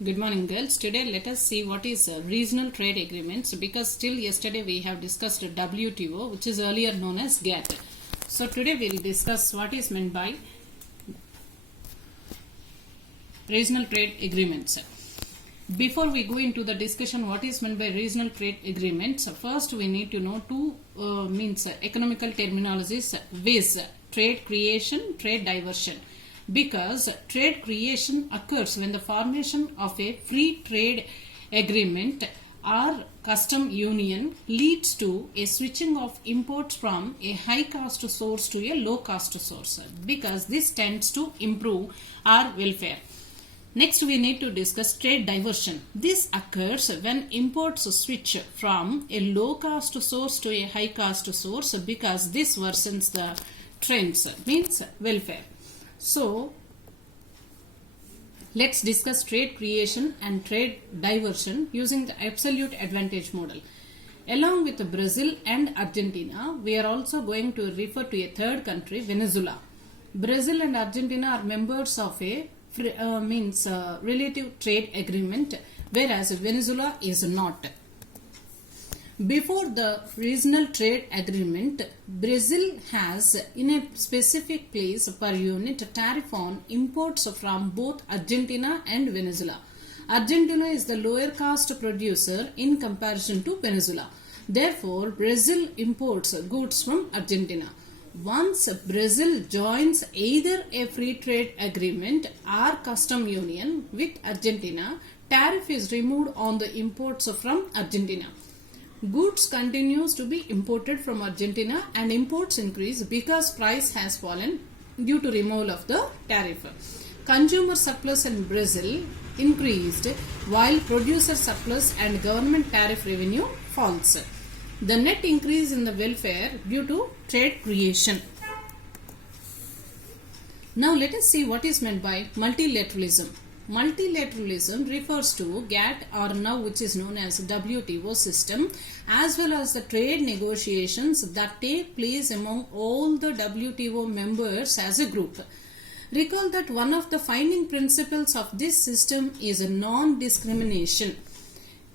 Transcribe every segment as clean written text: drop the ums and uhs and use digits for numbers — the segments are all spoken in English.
Good morning, girls. Today let us see what is regional trade agreements, because still yesterday we have discussed WTO, which is earlier known as GATT. So today we will discuss what is meant by regional trade agreements. Before we go into the discussion what is meant by regional trade agreements, first we need to know two economical terminologies: WIS, trade creation, trade diversion. Because trade creation occurs when the formation of a free trade agreement or custom union leads to a switching of imports from a high cost source to a low cost source, because this tends to improve our welfare. Next, we need to discuss trade diversion. This occurs when imports switch from a low cost source to a high cost source, because this worsens the trends, means welfare. So, let's discuss trade creation and trade diversion using the absolute advantage model. Along with Brazil and Argentina, we are also going to refer to a third country, Venezuela. Brazil and Argentina are members of a relative trade agreement, whereas Venezuela is not. Before the regional trade agreement, Brazil has in a specific place per unit tariff on imports from both Argentina and Venezuela. Argentina is the lower cost producer in comparison to Venezuela. Therefore, Brazil imports goods from Argentina. Once Brazil joins either a free trade agreement or custom union with Argentina, tariff is removed on the imports from Argentina. Goods continues to be imported from Argentina and imports increase because price has fallen due to removal of the tariff. Consumer surplus in Brazil increased while producer surplus and government tariff revenue falls. The net increase in the welfare due to trade creation. Now let us see what is meant by multilateralism. Multilateralism refers to GATT, or now which is known as WTO system, as well as the trade negotiations that take place among all the WTO members as a group. Recall that one of the founding principles of this system is non-discrimination.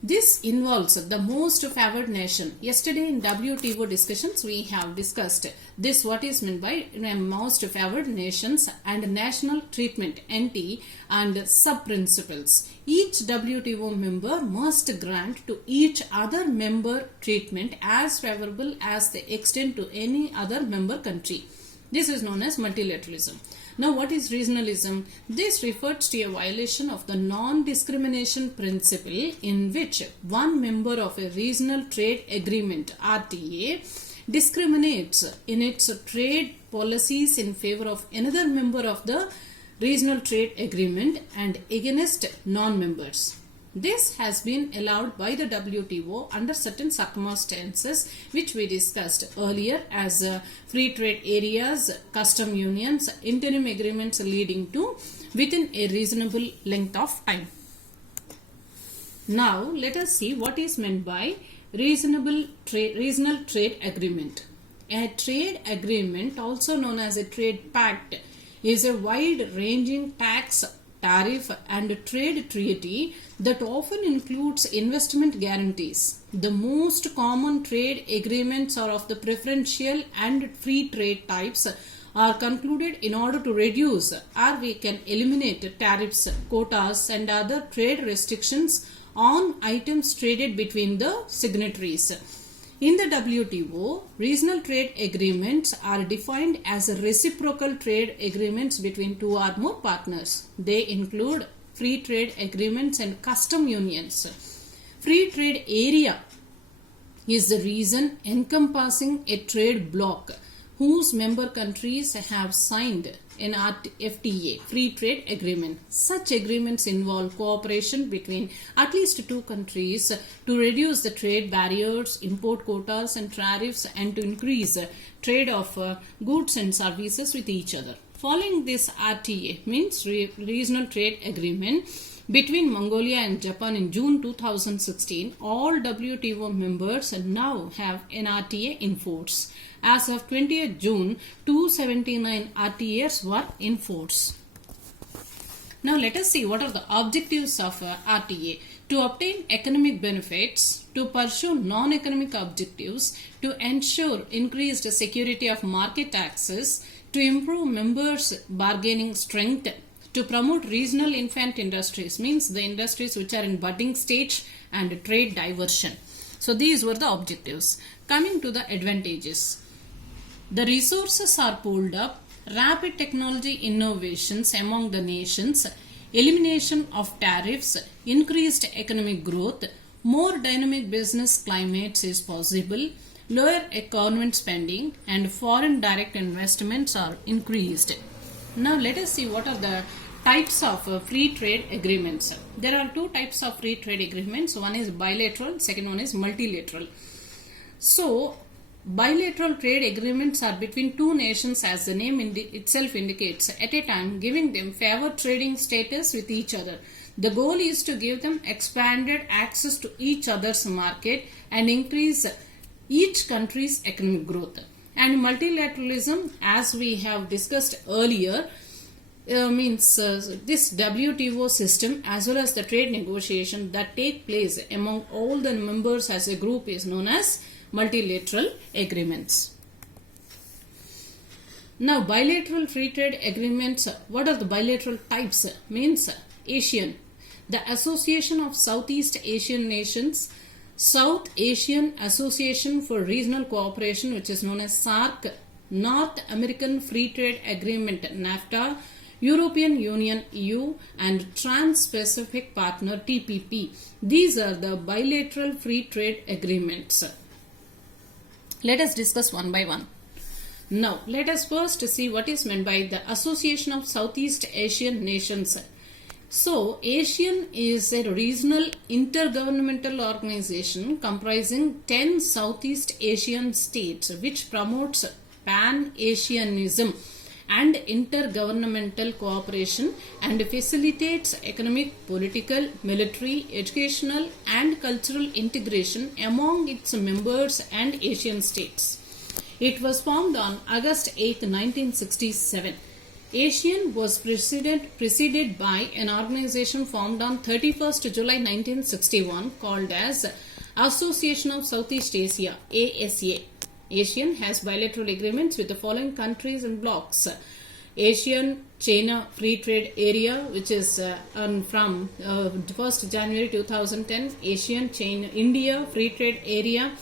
This involves the most favored nation. Yesterday in WTO discussions we have discussed this, what is meant by most favored nations and national treatment, NT, and sub-principles. Each WTO member must grant to each other member treatment as favorable as they extend to any other member country. This is known as multilateralism. Now, what is regionalism? This refers to a violation of the non-discrimination principle in which one member of a regional trade agreement, RTA, discriminates in its trade policies in favor of another member of the regional trade agreement and against non-members. This has been allowed by the WTO under certain circumstances which we discussed earlier as free trade areas, custom unions, interim agreements leading to within a reasonable length of time. Now let us see what is meant by regional trade agreement. A trade agreement, also known as a trade pact, is a wide-ranging tax, tariff and trade treaty that often includes investment guarantees. The most common trade agreements are of the preferential and free trade types are concluded in order to reduce or we can eliminate tariffs, quotas and other trade restrictions on items traded between the signatories. In the WTO, regional trade agreements are defined as reciprocal trade agreements between two or more partners. They include free trade agreements and custom unions. Free trade area is the region encompassing a trade bloc whose member countries have signed an FTA, free trade agreement. Such agreements involve cooperation between at least two countries to reduce the trade barriers, import quotas and tariffs, and to increase trade of goods and services with each other. Following this RTA, means regional trade agreement, between Mongolia and Japan in June 2016, all WTO members now have an RTA in force. As of 20th June, 279 RTAs were in force. Now let us see what are the objectives of RTA. To obtain economic benefits, to pursue non-economic objectives, to ensure increased security of market access, to improve members' bargaining strength, to promote regional infant industries, means the industries which are in budding stage, and trade diversion. So these were the objectives. Coming to the advantages. The resources are pooled up, rapid technology innovations among the nations, elimination of tariffs, increased economic growth, more dynamic business climates is possible, lower government spending, and foreign direct investments are increased. Now let us see what are the types of free trade agreements. There are two types of free trade agreements. One is bilateral, second one is multilateral. So bilateral trade agreements are between two nations, as the name itself indicates, at a time, giving them favored trading status with each other. The goal is to give them expanded access to each other's market and increase each country's economic growth. And multilateralism, as we have discussed earlier, means this WTO system as well as the trade negotiation that take place among all the members as a group is known as multilateral agreements. Now bilateral free trade agreements, what are the bilateral types? Means ASEAN, the Association of Southeast Asian Nations, South Asian Association for Regional Cooperation, which is known as SAARC, North American Free Trade Agreement NAFTA, European Union EU, and Trans-Pacific Partner TPP. These are the bilateral free trade agreements. Let us discuss one by one. Now, let us first see what is meant by the Association of Southeast Asian Nations. So, ASEAN is a regional intergovernmental organization comprising 10 Southeast Asian states which promotes Pan-Asianism and intergovernmental cooperation and facilitates economic, political, military, educational and cultural integration among its members and Asian states. It was formed on August 8, 1967. ASEAN was preceded by an organization formed on 31st July 1961 called as Association of Southeast Asia, ASA. ASEAN has bilateral agreements with the following countries and blocs. ASEAN-China Free Trade Area, which is from 1st January 2010. ASEAN-China-India Free Trade Area,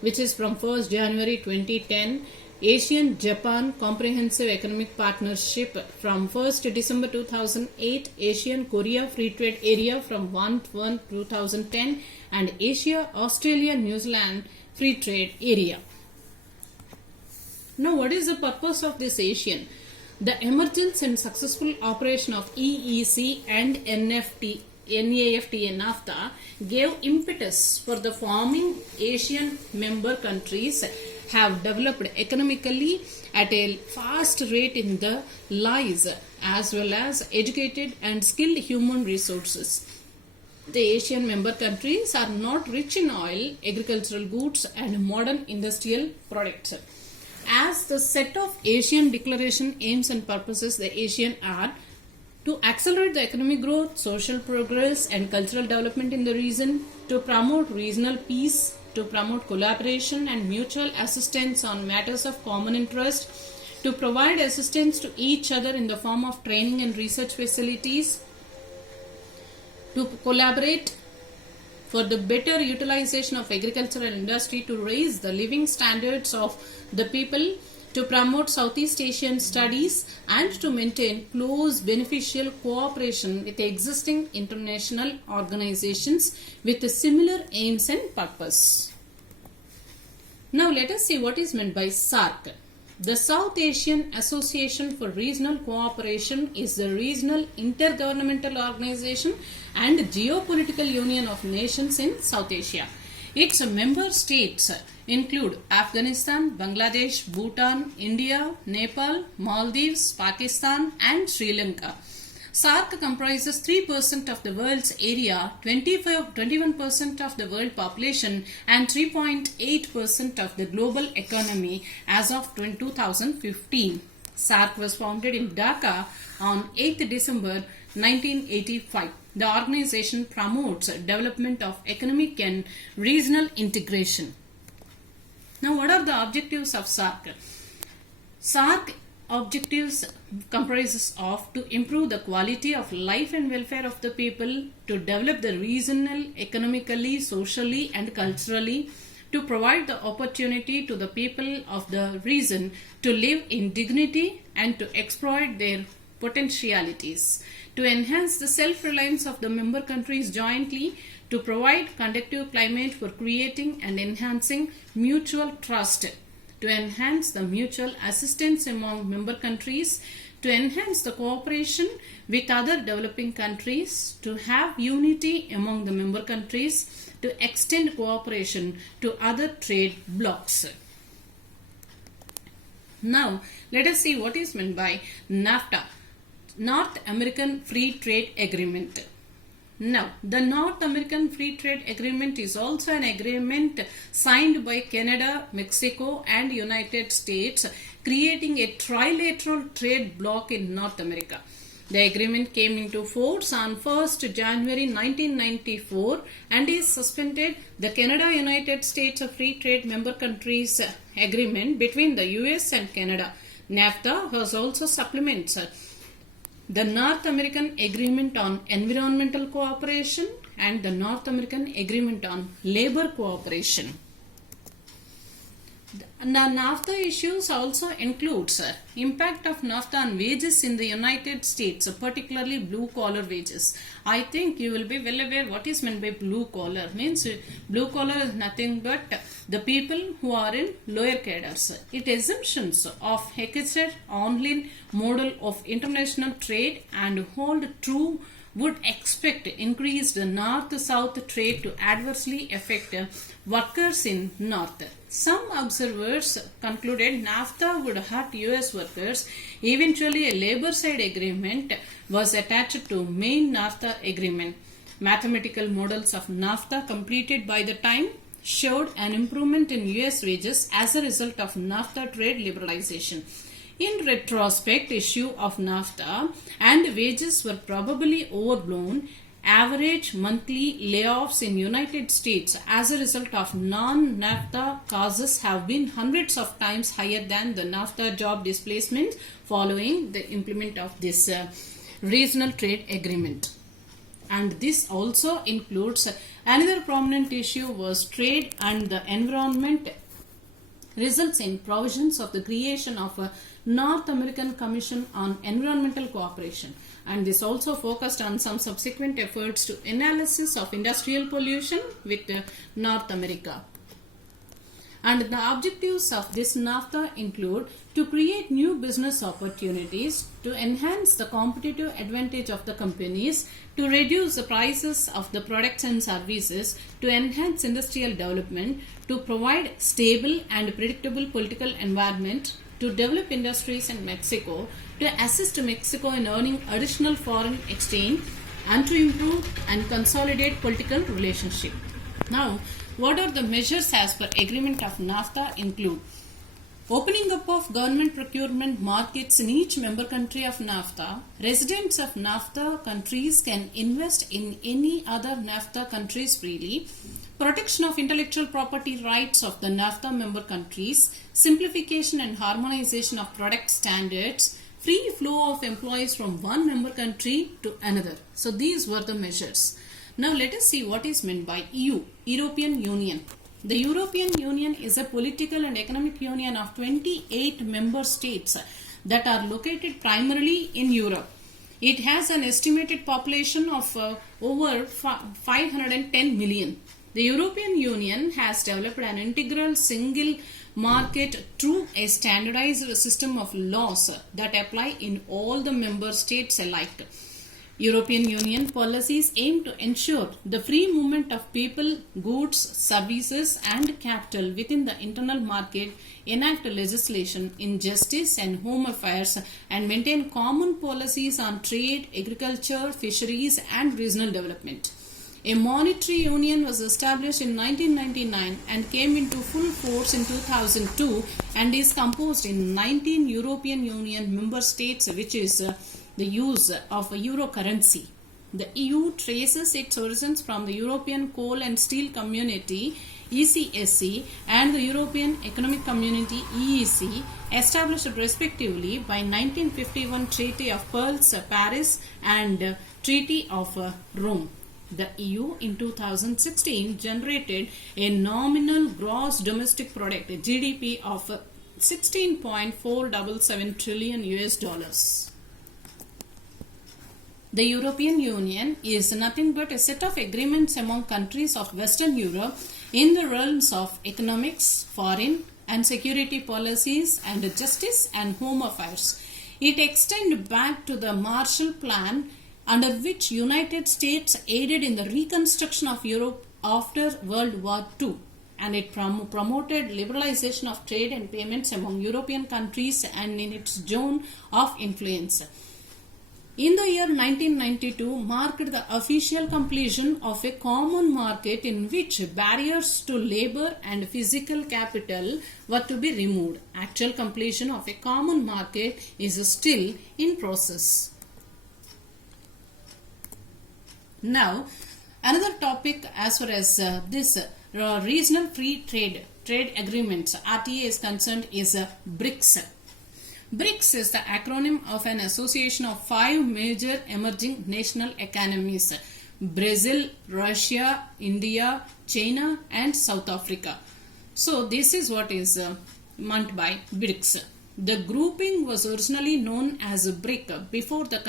which is from 1st January 2010. ASEAN-Japan Comprehensive Economic Partnership from 1st December 2008. ASEAN-Korea Free Trade Area from 1/1/2010. And Asia-Australia-New Zealand Free Trade Area. Now, what is the purpose of this ASEAN? The emergence and successful operation of EEC and NAFTA gave impetus for the forming. Asian member countries have developed economically at a fast rate in the lives as well as educated and skilled human resources. The Asian member countries are not rich in oil, agricultural goods and modern industrial products. As the set of ASEAN Declaration aims and purposes, the ASEAN are to accelerate the economic growth, social progress and cultural development in the region, to promote regional peace, to promote collaboration and mutual assistance on matters of common interest, to provide assistance to each other in the form of training and research facilities, to collaborate for the better utilization of agricultural industry, to raise the living standards of the people, to promote Southeast Asian studies and to maintain close beneficial cooperation with existing international organizations with similar aims and purpose. Now let us see what is meant by SAARC. The South Asian Association for Regional Cooperation is the regional intergovernmental organization and geopolitical union of nations in South Asia. Its member states include Afghanistan, Bangladesh, Bhutan, India, Nepal, Maldives, Pakistan and Sri Lanka. SAARC comprises 3% of the world's area, 21% of the world population and 3.8% of the global economy as of 2015. SAARC was founded in Dhaka on 8th December 1985. The organization promotes development of economic and regional integration. Now, what are the objectives of SAARC? SAARC objectives comprises of to improve the quality of life and welfare of the people, to develop the regional economically, socially and culturally, to provide the opportunity to the people of the region to live in dignity and to exploit their potentialities, to enhance the self-reliance of the member countries jointly, to provide conducive climate for creating and enhancing mutual trust, to enhance the mutual assistance among member countries, to enhance the cooperation with other developing countries, to have unity among the member countries, to extend cooperation to other trade blocs. Now, let us see what is meant by NAFTA, North American Free Trade Agreement. Now, the North American Free Trade Agreement is also an agreement signed by Canada, Mexico and United States, creating a trilateral trade bloc in North America. The agreement came into force on 1st January 1994 and is suspended the Canada-United States Free Trade Member Countries Agreement between the US and Canada. NAFTA has also supplements the North American Agreement on Environmental Cooperation and the North American Agreement on Labor Cooperation. The NAFTA issues also includes impact of NAFTA on wages in the United States, particularly blue collar wages. I think you will be well aware what is meant by blue collar. Means blue collar is nothing but the people who are in lower cadres. It assumptions of Hecate online model of international trade and hold true would expect increased north-south trade to adversely affect workers in North. Some observers concluded NAFTA would hurt US workers. Eventually, a labor side agreement was attached to main NAFTA agreement. Mathematical models of NAFTA completed by the time showed an improvement in US wages as a result of NAFTA trade liberalization. In retrospect, issue of NAFTA and wages were probably overblown. Average monthly layoffs in United States as a result of non-NAFTA causes have been hundreds of times higher than the NAFTA job displacement following the implement of this regional trade agreement. And this also includes another prominent issue was trade and the environment results in provisions of the creation of a North American Commission on Environmental Cooperation, and this also focused on some subsequent efforts to analysis of industrial pollution with North America. And the objectives of this NAFTA include to create new business opportunities, to enhance the competitive advantage of the companies, to reduce the prices of the products and services, to enhance industrial development, to provide stable and predictable political environment, to develop industries in Mexico, to assist Mexico in earning additional foreign exchange, and to improve and consolidate political relationship. Now, what are the measures as per agreement of NAFTA include? Opening up of government procurement markets in each member country of NAFTA. Residents of NAFTA countries can invest in any other NAFTA countries freely. Protection of intellectual property rights of the NAFTA member countries. Simplification and harmonization of product standards. Free flow of employees from one member country to another. So these were the measures. Now let us see what is meant by EU, European Union. The European Union is a political and economic union of 28 member states that are located primarily in Europe. It has an estimated population of over 510 million. The European Union has developed an integral single market through a standardized system of laws that apply in all the member states alike. European Union policies aim to ensure the free movement of people, goods, services and capital within the internal market, enact legislation in justice and home affairs and maintain common policies on trade, agriculture, fisheries and regional development. A monetary union was established in 1999 and came into full force in 2002 and is composed in 19 European Union member states, which is the use of a euro currency. The EU traces its origins from the European Coal and Steel Community ECSC and the European Economic Community EEC, established respectively by 1951 Treaty of Pearls, Paris and Treaty of Rome. The EU in 2016 generated a nominal gross domestic product GDP of 16.477 trillion US dollars. The European Union is nothing but a set of agreements among countries of Western Europe in the realms of economics, foreign and security policies and justice and home affairs. It extends back to the Marshall Plan, under which United States aided in the reconstruction of Europe after World War II, and it promoted liberalization of trade and payments among European countries and in its zone of influence. In the year 1992 marked the official completion of a common market in which barriers to labor and physical capital were to be removed. Actual completion of a common market is still in process. Now, another topic as far as this regional free trade agreements RTA is concerned is BRICS. BRICS is the acronym of an association of 5 major emerging national economies: Brazil, Russia, India, China and South Africa. So this is what is meant by BRICS. The grouping was originally known as BRIC before the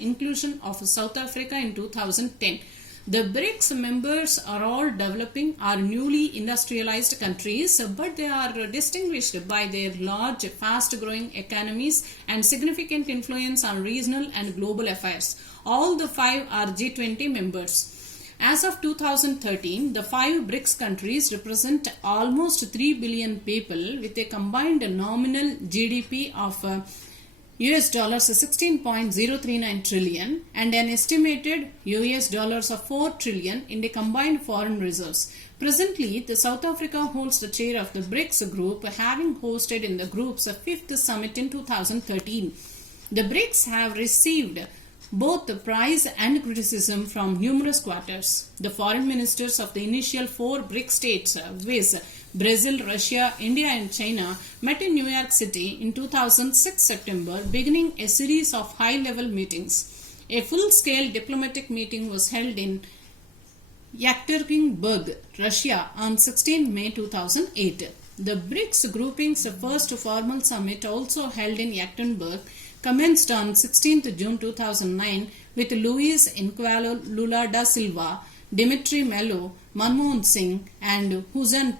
inclusion of South Africa in 2010. The BRICS members are all developing or newly industrialized countries, but they are distinguished by their large, fast-growing economies and significant influence on regional and global affairs. All the 5 are G20 members. As of 2013, the 5 BRICS countries represent almost 3 billion people with a combined nominal GDP of US dollars 16.039 trillion and an estimated US dollars of 4 trillion in the combined foreign reserves. Presently, the South Africa holds the chair of the BRICS group, having hosted in the group's 5th summit in 2013. The BRICS have received both the praise and criticism from numerous quarters. The foreign ministers of the initial 4 BRIC states, viz. Brazil, Russia, India and China, met in New York City in 2006 September, beginning a series of high-level meetings. A full-scale diplomatic meeting was held in Yekaterinburg, Russia on 16 May 2008. The BRICS grouping's first formal summit, also held in Yekaterinburg, commenced on 16th June 2009 with Luiz Inácio Lula da Silva, Dimitri Melo, Manmohan Singh and Hussein,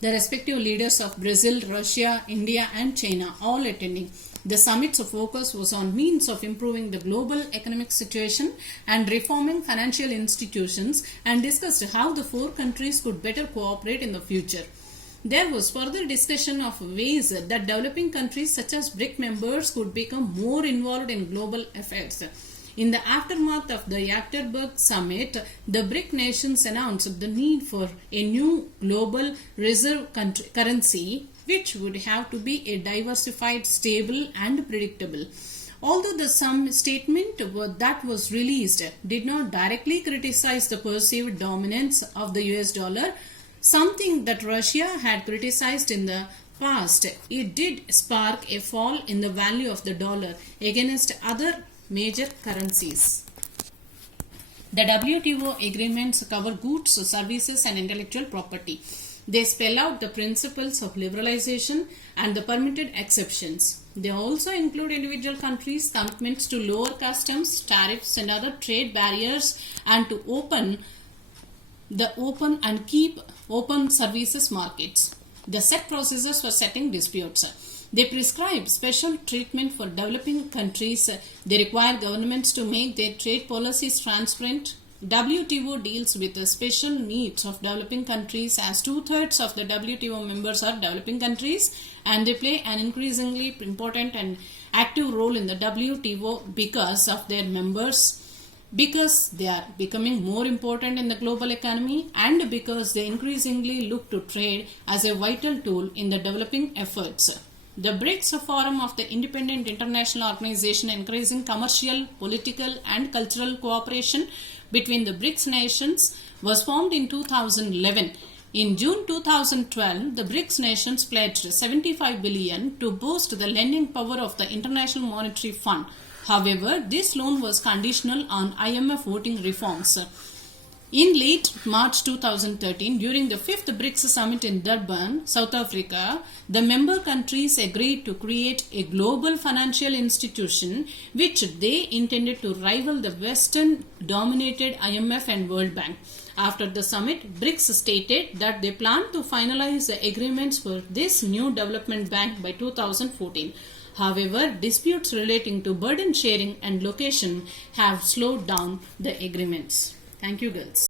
the respective leaders of Brazil, Russia, India and China, all attending. The summit's focus was on means of improving the global economic situation and reforming financial institutions, and discussed how the 4 countries could better cooperate in the future. There was further discussion of ways that developing countries such as BRIC members could become more involved in global affairs. In the aftermath of the Yekaterinburg summit, the BRIC nations announced the need for a new global reserve currency, which would have to be a diversified, stable and predictable. Although the statement that was released did not directly criticize the perceived dominance of the US dollar, something that Russia had criticized in the past, it did spark a fall in the value of the dollar against other major currencies. The WTO agreements cover goods, services and intellectual property. They spell out the principles of liberalization and the permitted exceptions. They also include individual countries' commitments to lower customs, tariffs and other trade barriers, and to keep open services markets. The set procedures for settling disputes. They prescribe special treatment for developing countries. They require governments to make their trade policies transparent. WTO deals with the special needs of developing countries, as 2/3 of the WTO members are developing countries, and they play an increasingly important and active role in the WTO because of their members, because they are becoming more important in the global economy, and because they increasingly look to trade as a vital tool in the developing efforts. The BRICS Forum of the Independent International Organization encouraging commercial, political and cultural cooperation between the BRICS nations was formed in 2011. In June 2012, the BRICS nations pledged 75 billion to boost the lending power of the International Monetary Fund. However, this loan was conditional on IMF voting reforms. In late March 2013, during the 5th BRICS Summit in Durban, South Africa, the member countries agreed to create a global financial institution which they intended to rival the Western-dominated IMF and World Bank. After the summit, BRICS stated that they plan to finalize the agreements for this new development bank by 2014. However, disputes relating to burden sharing and location have slowed down the agreements. Thank you, girls.